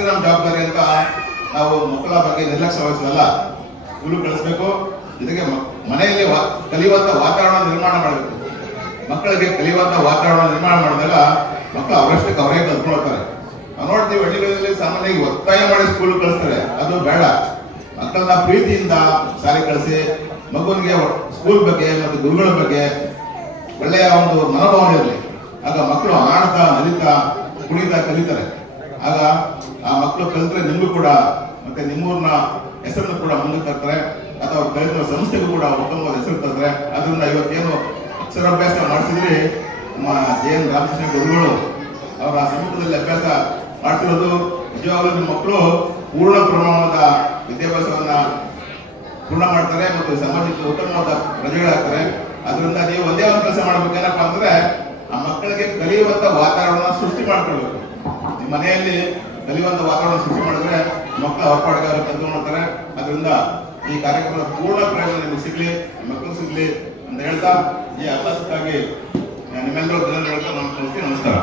ನಮ್ಮ ಜವಾಬ್ದಾರಿ ಅಂತ ನಾವು ಮಕ್ಕಳ ಬಗ್ಗೆ ನಿರ್ಲಕ್ಷ್ಯ ವಹಿಸೋದಲ್ಲ ಸ್ಕೂಲ್ ಕಳಿಸ್ಬೇಕು ಜೊತೆಗೆ ಮನೆಯಲ್ಲಿ ಕಲಿಯುವಂತ ವಾತಾವರಣ ನಿರ್ಮಾಣ ಮಾಡಬೇಕು. ಮಕ್ಕಳಿಗೆ ಕಲಿಯುವಂತ ವಾತಾವರಣ ನಿರ್ಮಾಣ ಮಾಡಿದಾಗ ಮಕ್ಕಳು ಅವರಷ್ಟಕ್ಕೆ ಅವರೇ ಕಲ್ತ್ಕೊಳ್ತಾರೆ. ನಾವು ನೋಡ್ತೀವಿ, ಹಳ್ಳಿಗಳಲ್ಲಿ ಸಾಮಾನ್ಯವಾಗಿ ಒತ್ತಾಯ ಮಾಡಿ ಸ್ಕೂಲ್ ಕಳಿಸ್ತಾರೆ. ಅದು ಬೇಡ. ಮಕ್ಕಳನ್ನ ಪ್ರೀತಿಯಿಂದ ಶಾಲೆ ಕಳಿಸಿ, ಮಗುವಿಗೆ ಸ್ಕೂಲ್ ಬಗ್ಗೆ ಮತ್ತು ಗುರುಗಳ ಬಗ್ಗೆ ಒಳ್ಳೆಯ ಒಂದು ಮನೋಭಾವನೆ ಇರಲಿ. ಆಗ ಮಕ್ಕಳು ಆಡ್ತಾ, ನಲಿತಾ, ಕುಣಿತಾ ಕಲಿತಾರೆ. ಆಗ ಆ ಮಕ್ಕಳು ಕಲಿತ್ರೆ ನಿಮಗೂ ಕೂಡ, ಮತ್ತೆ ನಿಮ್ಮೂರಿನ ಹೆಸರನ್ನು ಕೂಡ ಮುಂದೆ ತರ್ತಾರೆ, ಅಥವಾ ಕಲಿತ ಸಂಸ್ಥೆಗೂ ಕೂಡ ಉತ್ತಮವಾದ ಹೆಸರು ತರ್ತಾರೆ. ಅದರಿಂದ ಇವತ್ತೇನು ಅಕ್ಷರಾಭ್ಯಾಸ ಮಾಡಿಸಿದ್ರಿ, ನಮ್ಮ ಜೆ ಎನ್ ರಾಮಕೃಷ್ಣ ಗುರುಗಳು ಅವರ ಸಮೀಪದಲ್ಲಿ ಅಭ್ಯಾಸ ಮಾಡ್ತಿರೋದು, ನಿಜವಾಗಲೂ ನಿಮ್ಮ ಮಕ್ಕಳು ಪೂರ್ಣ ಪ್ರಮಾಣದ ವಿದ್ಯಾಭ್ಯಾಸವನ್ನ ಪೂರ್ಣ ಮಾಡ್ತಾರೆ ಮತ್ತು ಸಮಾಜಕ್ಕೆ ಉತ್ತಮವಾದ ಪ್ರಜೆಗಳಾಗ್ತಾರೆ. ಅದರಿಂದ ನೀವು ಒಂದೇ ಒಂದು ಕೆಲಸ ಮಾಡ್ಬೇಕೇನಪ್ಪ ಅಂದ್ರೆ, ಆ ಮಕ್ಕಳಿಗೆ ಕಲಿಯುವಂತ ವಾತಾವರಣ ಸೃಷ್ಟಿ ಮಾಡ್ಕೊಳ್ಬೇಕು. ಮನೆಯಲ್ಲಿ ಕಲಿಯುವಂತ ವಾತಾವರಣ ಸೃಷ್ಟಿ ಮಾಡಿದ್ರೆ ಮಕ್ಕಳ ಅವ್ರ ಪಾಡಿಗೆ ಮಾಡ್ತಾರೆ ಅದರಿಂದ ಈ ಕಾರ್ಯಕ್ರಮದ ಪೂರ್ಣ ಪ್ರಯೋಜನ ನಿಮಗೆ ಸಿಗ್ಲಿ ಮಕ್ಕಳು ಸಿಗ್ಲಿ ಅಂತ ಹೇಳ್ತಾ ಈ ಅವಕಾಶಕ್ಕಾಗಿ